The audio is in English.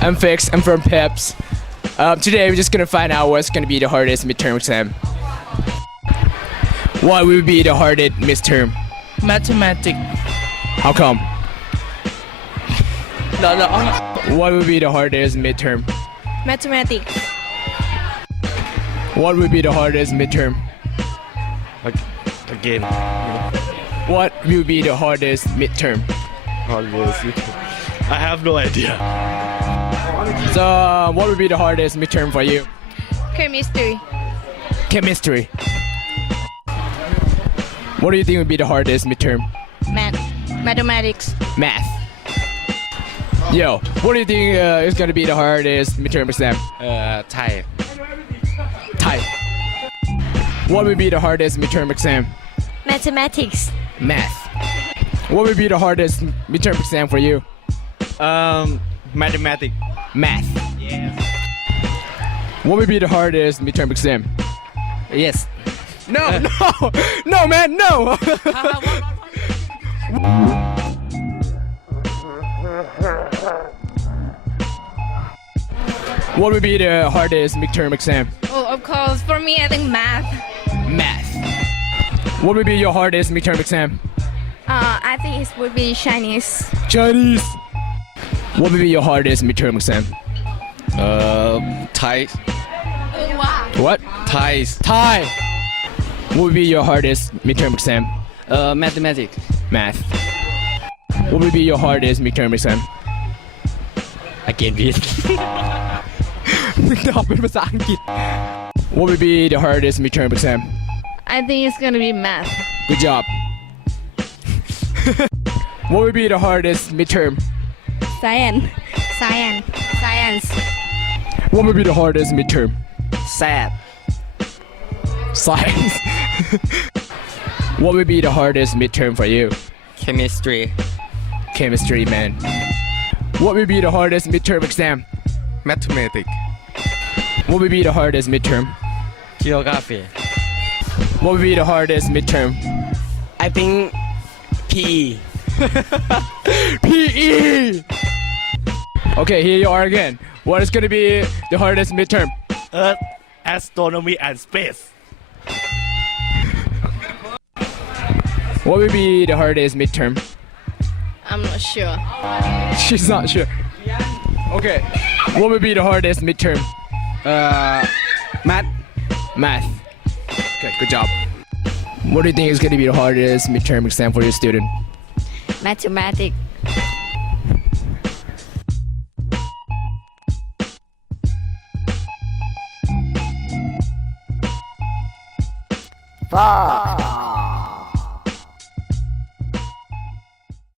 I'm Fix. I'm from Peps. Today we're just gonna find out what's gonna be the hardest midterm exam. What will be the hardest midterm? Mathematics. How come? No. What will be the hardest midterm? Mathematics. What will be the hardest midterm? Again, What will be the hardest midterm? I have no idea. So, what will be the hardest midterm for you? Chemistry. Chemistry. What do you think would be the hardest midterm? Mathematics. Math. Yo, what do you think is gonna be the hardest midterm exam? Thai. Thai. What will be the hardest midterm exam? Mathematics. Math. What will be the hardest midterm exam for you? Mathematics. Math. Yes. What will be the hardest midterm exam? Yes. No, no, man, no. What will be the hardest midterm exam? Oh, of course. For me, I think math. Math. What will be your hardest midterm exam? I think it would be Chinese. Chinese. What will be your hardest midterm exam? Thai. Wow. What? Thais. Thai. What will be your hardest midterm exam? Mathematics. Math. What will be your hardest midterm exam? Again, please. ตอบเป็นภาษาอังกฤษ What will be the hardest midterm exam? I think it's gonna be math. Good job. What will be the hardest midterm? Science. Science. What will be the hardest midterm? Sad. Science. What will be the hardest midterm for you? Chemistry. Chemistry, man. What will be the hardest midterm exam? Mathematics. What will be the hardest midterm? Geography. What will be the hardest midterm? I think PE. PE! Okay, here you are again. What is going to be the hardest midterm? Earth, astronomy and space. What will be the hardest midterm? I'm not sure. She's not sure. Okay. What will be the hardest midterm? Math. Math. Okay, good job. What do you think is going to be the hardest midterm exam for your student? Mathematics. Vox